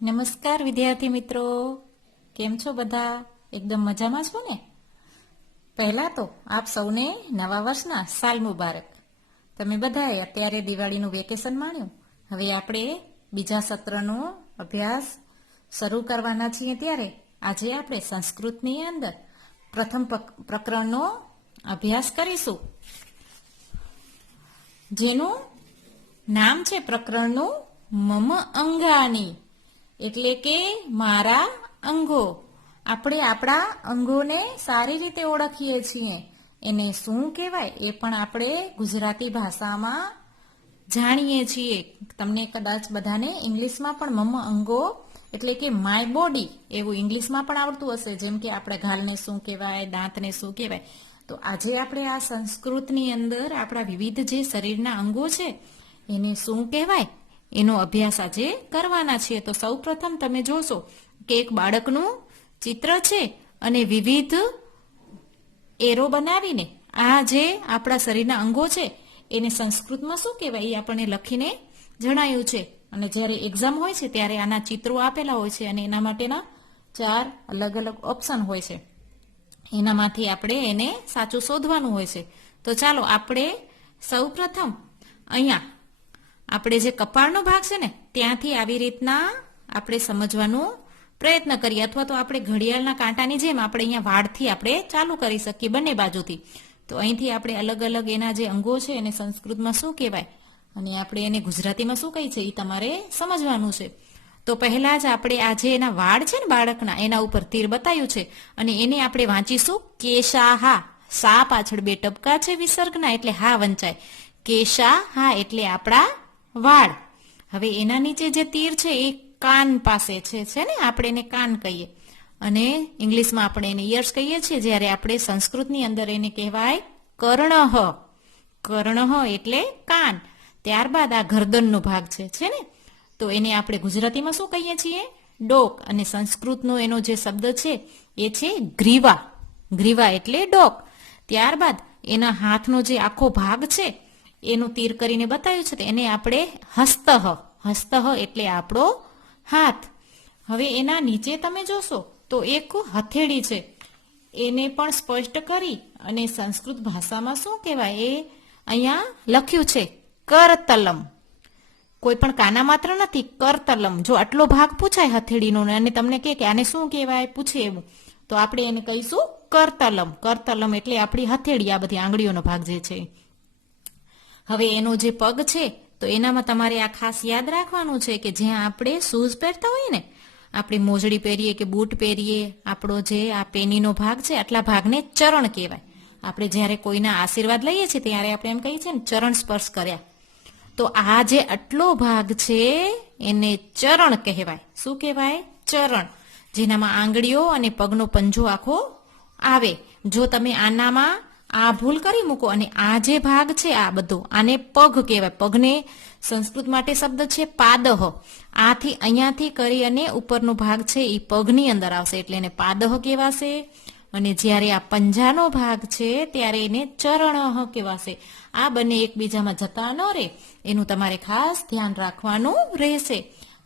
નમસ્કાર વિદ્યાર્થી મિત્રો, કેમ છો બધા? એકદમ મજામાં છો ને? પહેલા તો આપ સૌને નવા વર્ષના સાલ મુબારક. તમે બધાએ અત્યારે દિવાળીનું વેકેશન માણ્યું. હવે આપણે બીજા સત્રનો અભ્યાસ શરૂ કરવાના છીએ. ત્યારે આજે આપણે સંસ્કૃતની અંદર પ્રથમ પ્રકરણનો અભ્યાસ કરીશું, જેનું નામ છે પ્રકરણનું મમ અંગાની, એટલે કે મારા અંગો. આપણે આપણા અંગોને સારી રીતે ઓળખીએ છીએ. એને શું કહેવાય એ પણ આપણે ગુજરાતી ભાષામાં જાણીએ છીએ. તમને કદાચ બધાને ઇંગ્લિશમાં પણ મમ અંગો એટલે કે માય બોડી એવું ઇંગ્લિશમાં પણ આવડતું હશે, જેમ કે આપણે ગાલને શું કહેવાય, દાંતને શું કહેવાય. તો આજે આપણે આ સંસ્કૃતની અંદર આપણા વિવિધ જે શરીરના અંગો છે એને શું કહેવાય એનો અભ્યાસ આજે કરવાના છીએ. તો સૌ પ્રથમ તમે જોશો કે એક બાળકનું ચિત્ર છે અને વિવિધ એરો બનાવીને આ જે આપણા શરીરના અંગો છે એને સંસ્કૃતમાં શું કહેવાય એ આપણને લખીને જણાયું છે. અને જ્યારે એક્ઝામ હોય છે ત્યારે આના ચિત્રો આપેલા હોય છે અને એના માટેના 4 અલગ અલગ ઓપ્શન હોય છે. એનામાંથી આપણે એને સાચું શોધવાનું હોય છે. તો ચાલો આપણે સૌ પ્રથમ અહીંયા આપણે જે કપાળનો ભાગ છે ને ત્યાંથી આવી રીતના આપણે સમજવાનો પ્રયત્ન કરીએ, અથવા તો આપણે ઘડિયાળના કાંટાની જેમ આપણે અહીંયા વાળથી આપણે ચાલુ કરી શકીએ બંને બાજુથી. તો અહીંથી આપણે અલગ અલગ એના જે અંગો છે એને સંસ્કૃતમાં શું કહેવાય અને આપણે એને ગુજરાતીમાં શું કહી છે એ તમારે સમજવાનું છે. તો પહેલા જ આપણે આ જે એના વાળ છે ને બાળકના એના ઉપર તીર બતાવ્યું છે અને એને આપણે વાંચીશું કેશાહા. સા પાછળ 2 ટપકા છે વિસર્ગના એટલે હા વંચાય. કેશાહા એટલે આપણા વાળ. હવે એના નીચે જે તીર છે એ કાન પાસે છે ને, આપણે એને કાન કહીએ અને ઇંગ્લિશમાં આપણે એને ઇયર્સ કહીએ છીએ. જ્યારે આપણે સંસ્કૃતની અંદર એને કહેવાય કર્ણહ. કર્ણહ એટલે કાન. ત્યારબાદ આ ગરદનનો ભાગ છે ને, તો એને આપણે ગુજરાતીમાં શું કહીએ છીએ? ડોક. અને સંસ્કૃતનો એનો જે શબ્દ છે એ છે ગ્રીવા. ગ્રીવા એટલે ડોક. ત્યારબાદ એના હાથનો જે આખો ભાગ છે એનું તીર કરીને બતાવ્યું છે એને આપણે હસ્તઃ. હસ્તઃ એટલે આપણો હાથ. હવે એના નીચે તમે જોશો તો એક હથેળી છે, એને પણ સ્પષ્ટ કરી અને સંસ્કૃત ભાષામાં શું કહેવાય એ અહીંયા લખ્યું છે કરતલમ. કોઈ પણ કાના માત્ર નથી, કરતલમ. જો આટલો ભાગ પૂછાય હથેળીનો અને તમને કે આને શું કહેવાય પૂછે એવું, તો આપણે એને કહીશું કરતલમ. કરતલમ એટલે આપણી હથેળી, આ બધી આંગળીઓનો ભાગ જે છે. હવે એનો જે પગ છે તો એનામાં તમારે આ ખાસ યાદ રાખવાનું છે કે જ્યાં આપણે શૂઝ પહેરતા હોઈએ ને, આપણે મોજડી પહેરીએ કે બૂટ પહેરીએ, આપણો જે આ પેનીનો ભાગ છે આટલા ભાગને ચરણ કહેવાય. આપણે જ્યારે કોઈના આશીર્વાદ લઈએ છીએ ત્યારે આપણે એમ કહીએ છીએ ને ચરણ સ્પર્શ કર્યા. તો આ જે આટલો ભાગ છે એને ચરણ કહેવાય. શું કહેવાય? ચરણ. જેનામાં આંગળીઓ અને પગનો પંજો આખો આવે. જો તમે આનામાં આ ભૂલ કરી મૂકો અને આ જે ભાગ છે આ બધો આને પગ કહેવાય. પગને સંસ્કૃત માટે શબ્દ છે પાદહ. આથી અહીંયાથી કરી અને ઉપરનો ભાગ છે એ પગની અંદર આવશે એટલે એને પાદહ કહેવાશે. અને જ્યારે આ પંજાનો ભાગ છે ત્યારે એને ચરણહ કહેવાશે. આ બંને એકબીજામાં જતા ન રહે એનું તમારે ખાસ ધ્યાન રાખવાનું રહેશે.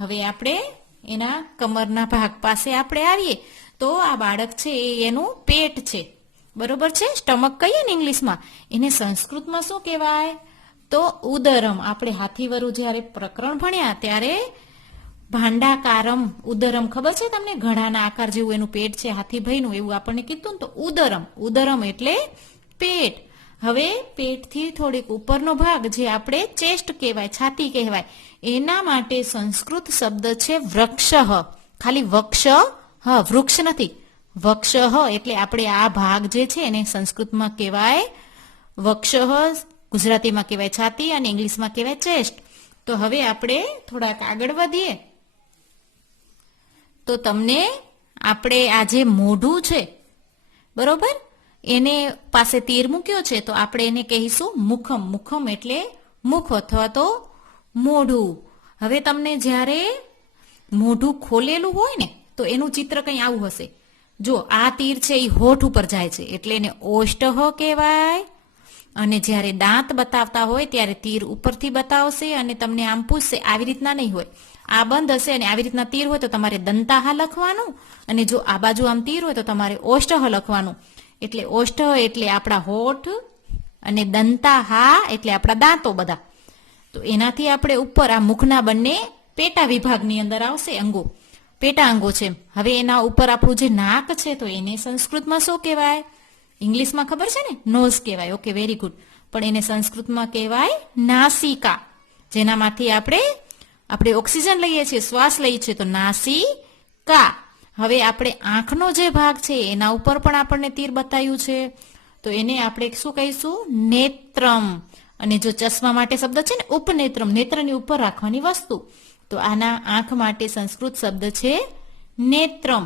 હવે આપણે એના કમરના ભાગ પાસે આપણે આવીએ તો આ બાળક છે એ એનું પેટ છે, બરોબર છે? સ્ટમક કહીએ ને ઇંગ્લિશમાં, એને સંસ્કૃતમાં શું કહેવાય? તો ઉદરમ. આપણે હાથીવરું જ્યારે પ્રકરણ ભણ્યા ત્યારે ભાંડાકારમ ઉદરમ, ખબર છે તમને? ઘડાના આકાર જેવું એનું પેટ છે હાથીભાઈનું, એવું આપણને કીધું ને. તો ઉદરમ. ઉદરમ એટલે પેટ. હવે પેટથી થોડીક ઉપરનો ભાગ જે આપણે ચેસ્ટ કહેવાય, છાતી કહેવાય, એના માટે સંસ્કૃત શબ્દ છે વૃક્ષઃ. ખાલી વક્ષ, વૃક્ષ નથી, વક્ષઃ એટલે આપણે આ ભાગ જે છે એને સંસ્કૃતમાં કહેવાય વક્ષઃ, ગુજરાતીમાં કહેવાય છાતી અને ઇંગ્લિશમાં કહેવાય ચેસ્ટ. તો હવે આપણે થોડાક આગળ વધીએ તો તમને આપણે આ જે મોઢું છે, બરોબર, એને પાસે તીર મૂક્યો છે તો આપણે એને કહીશું મુખમ. મુખમ એટલે મુખ અથવા તો મોઢું. હવે તમને જ્યારે મોઢું ખોલેલું હોય ને તો એનું ચિત્ર કંઈ આવું હશે. જો આ તીર છે એ હોઠ ઉપર જાય છે એટલે એને ઓષ્ટહ કહેવાય. અને જ્યારે દાંત બતાવતા હોય ત્યારે તીર ઉપરથી બતાવશે અને તમને આમ પૂછશે, આવી રીતના નહીં હોય. આ બંધ હશે અને આવી રીતના તીર હોય તો તમારે દંતાહા લખવાનું, અને જો આ બાજુ આમ તીર હોય તો તમારે ઓષ્ટહ લખવાનું. એટલે ઓષ્ટહ એટલે આપણા હોઠ અને દંતાહા એટલે આપણા દાંતો બધા. તો એનાથી આપણે ઉપર આ મુખના બંને પેટા વિભાગની અંદર આવશે અંગો, પેટા અંગો છે. હવે એના ઉપર આપણું જે નાક છે તો એને સંસ્કૃતમાં શું કહેવાય? ઇંગ્લિશમાં ખબર છે ને, નોઝ કહેવાય. Okay, very good. પણ એને સંસ્કૃતમાં કહેવાય નાસિકા, જેનામાંથી આપણે ઓક્સિજન લઈએ છીએ, શ્વાસ લઈએ છીએ, તો નાસિકા. હવે આપણે આંખનો જે ભાગ છે એના ઉપર પણ આપણને તીર બતાવ્યું છે, તો એને આપણે શું કહીશું? નેત્રમ. અને જો ચશ્મા માટે શબ્દ છે ને ઉપનેત્રમ, નેત્રની ઉપર રાખવાની વસ્તુ, તો આના આંખ માટે સંસ્કૃત શબ્દ છે નેત્રમ.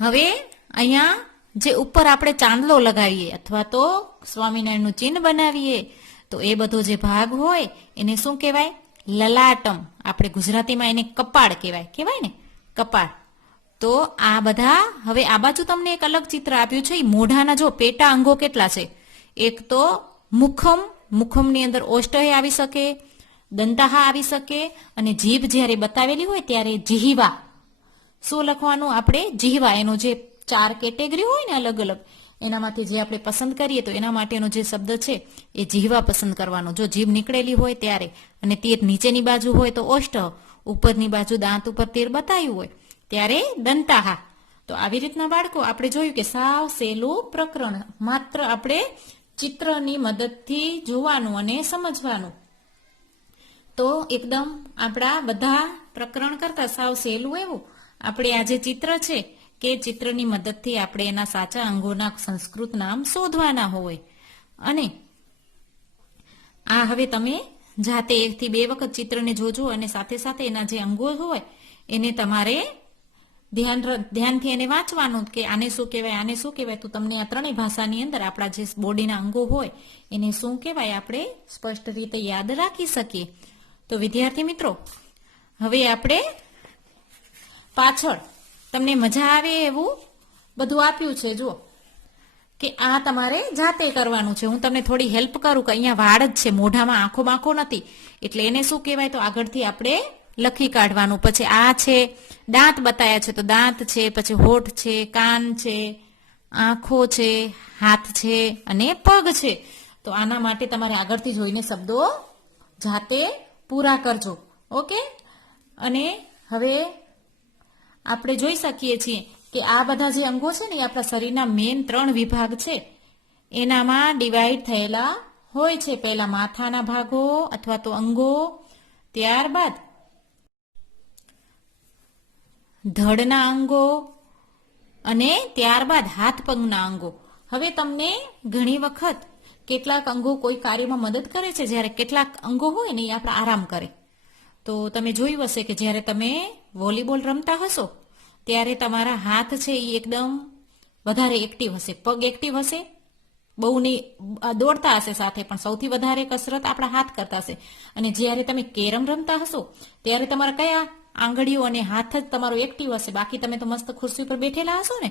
હવે અહીંયા જે ઉપર આપણે ચાંદલો લગાવીએ અથવા તો સ્વામિનારાયણનું ચિહ્ન બનાવીએ, તો એ બધો જે ભાગ હોય એને શું કહેવાય? લલાટમ. આપણે ગુજરાતીમાં એને કપાળ કહેવાય ને, કપાળ. તો આ બધા, હવે આ બાજુ તમને એક અલગ ચિત્ર આપ્યું છે. મોઢાના જો પેટા અંગો કેટલા છે? એક તો મુખમ, મુખમની અંદર ઓષ્ટહે આવી શકે, દંતાહા આવી શકે, અને જીભ જ્યારે બતાવેલી હોય ત્યારે જીહવા. શું લખવાનું આપણે? જીહવા. એનો જે 4 કેટેગરી હોય ને અલગ અલગ, એનામાંથી જે આપણે પસંદ કરીએ તો એના માટેનો જે શબ્દ છે એ જીહવા પસંદ કરવાનો. જો જીભ નીકળેલી હોય ત્યારે, અને તીર નીચેની બાજુ હોય તો ઓષ્ટહ, ઉપરની બાજુ દાંત ઉપર તીર બતાવ્યું હોય ત્યારે દંતાહા. તો આવી રીતના બાળકો આપણે જોયું કે સાવ સહેલું પ્રકરણ, માત્ર આપણે ચિત્રની મદદથી જોવાનું અને સમજવાનું. તો એકદમ આપણા બધા પ્રકરણ કરતા સાવ સહેલું એવું આપણે આ જે ચિત્ર છે કે ચિત્રની મદદથી આપણે એના સાચા અંગોના સંસ્કૃત નામ શોધવાના હોય. અને આ હવે તમે જાતે 1 થી 2 વખત ચિત્રને જોજો, અને સાથે સાથે એના જે અંગો હોય એને તમારે ધ્યાનથી એને વાંચવાનું કે આને શું કહેવાય, આને શું કહેવાય. તો તમને આ ત્રણેય ભાષાની અંદર આપણા જે બોડીના અંગો હોય એને શું કહેવાય આપણે સ્પષ્ટ રીતે યાદ રાખી શકીએ. તો વિદ્યાર્થી મિત્રો, હવે આપણે પાછળ તમને મજા આવે એવું બધું આપ્યું છે. જુઓ કે આ તમારે જાતે કરવાનું છે. હું તમને થોડી હેલ્પ કરું કે અહીંયા વાળ જ છે, મોઢામાં આંખો બાંખો નથી, એટલે એને શું કહેવાય તો આગળથી આપણે લખી કાઢવાનું. પછી આ છે દાંત બતાયા છે, તો દાંત છે, પછી હોઠ છે, કાન છે, આંખો છે, હાથ છે અને પગ છે. તો આના માટે તમારે આગળથી જોઈને શબ્દો જાતે પૂરા કરજો. ઓકે. અને હવે આપણે જોઈ શકીએ છીએ કે આ બધા જે અંગો છે ને એ આપણા શરીરના મેન 3 વિભાગ છે એનામાં ડિવાઈડ થયેલા હોય છે. પહેલા માથાના ભાગો અથવા તો અંગો, ત્યારબાદ ધડના અંગો, અને ત્યારબાદ હાથ પગના અંગો. હવે તમને ઘણી વખત કેટલાક અંગો કોઈ કાર્યમાં મદદ કરે છે, જ્યારે કેટલાક અંગો હોય ને એ આપણે આરામ કરે. તો તમે જોયું હશે કે જ્યારે તમે વોલીબોલ રમતા હશો ત્યારે તમારા હાથ છે એ એકદમ વધારે એક્ટિવ હશે, પગ એક્ટિવ હશે, બહુ નહીં દોડતા હશે સાથે, પણ સૌથી વધારે કસરત આપણા હાથ કરતા હશે. અને જ્યારે તમે કેરમ રમતા હશો ત્યારે તમારા કયા આંગળીઓ અને હાથ જ તમારો એક્ટિવ હશે, બાકી તમે તો મસ્ત ખુરશી ઉપર બેઠેલા હશો ને.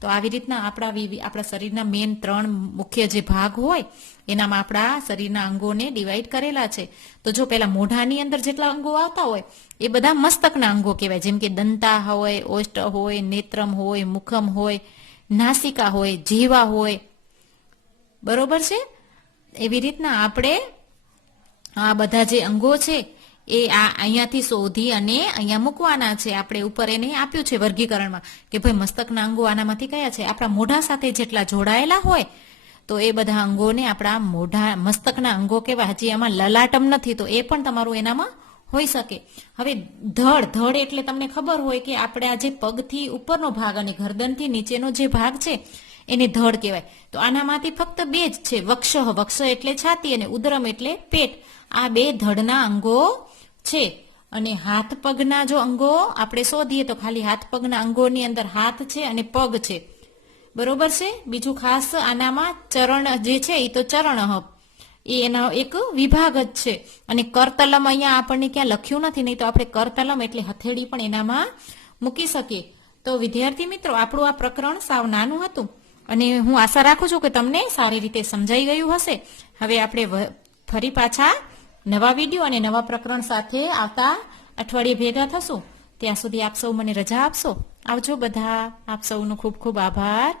તો આવી રીતના આપણા શરીરના મેન 3 મુખ્ય જે ભાગ હોય એનામાં આપણા શરીરના અંગોને ડિવાઈડ કરેલા છે. તો જો પેલા મોઢાની અંદર જેટલા અંગો આવતા હોય એ બધા મસ્તકના અંગો કહેવાય, જેમ કે દંતા હોય, ઓષ્ટ હોય, નેત્રમ હોય, મુખમ હોય, નાસિકા હોય, જીહવા હોય. બરોબર છે? એવી રીતના આપણે આ બધા જે અંગો છે એ અહીંયાથી શોધી અને અહીંયા મૂકવાના છે. આપણે ઉપર એને આપ્યું છે વર્ગીકરણમાં કે ભાઈ મસ્તકના અંગો આનામાંથી કયા છે. આપણા મોઢા સાથે જેટલા જોડાયેલા હોય તો એ બધા અંગોને આપણા મસ્તકના અંગો કહેવાય. હજી આમાં લલાટમ નથી તો એ પણ તમારું એનામાં હોઈ શકે. હવે ધડ એટલે તમને ખબર હોય કે આપણે આ જે પગથી ઉપરનો ભાગ અને ગરદનથી નીચેનો જે ભાગ છે એને ધડ કહેવાય. તો આનામાંથી ફક્ત 2 જ છે, વક્ષ એટલે છાતી અને ઉદરમ એટલે પેટ. આ 2 ધડના અંગો છે. અને હાથ પગના જો અંગો આપણે શોધીએ તો ખાલી હાથ પગના અંગોની અંદર હાથ છે અને પગ છે. બરોબર છે? બીજું ખાસ આનામાં ચરણ જે છે એ તો ચરણ એનો એક વિભાગ જ છે. અને કરતલમ અહીંયા આપણને ક્યાં લખ્યું નથી, નહીં તો આપણે કરતલમ એટલે હથેળી પણ એનામાં મૂકી શકીએ. તો વિદ્યાર્થી મિત્રો, આપણું આ પ્રકરણ સાવ નાનું હતું અને હું આશા રાખું છું કે તમને સારી રીતે સમજાઈ ગયું હશે. હવે આપણે ફરી પાછા નવા વિડીયો અને નવા પ્રકરણ સાથે આવતા અઠવાડિયે ભેગા થશું. ત્યાં સુધી આપ સૌ મને રજા આપશો. આવજો બધા. આપ સૌનો ખૂબ ખૂબ આભાર.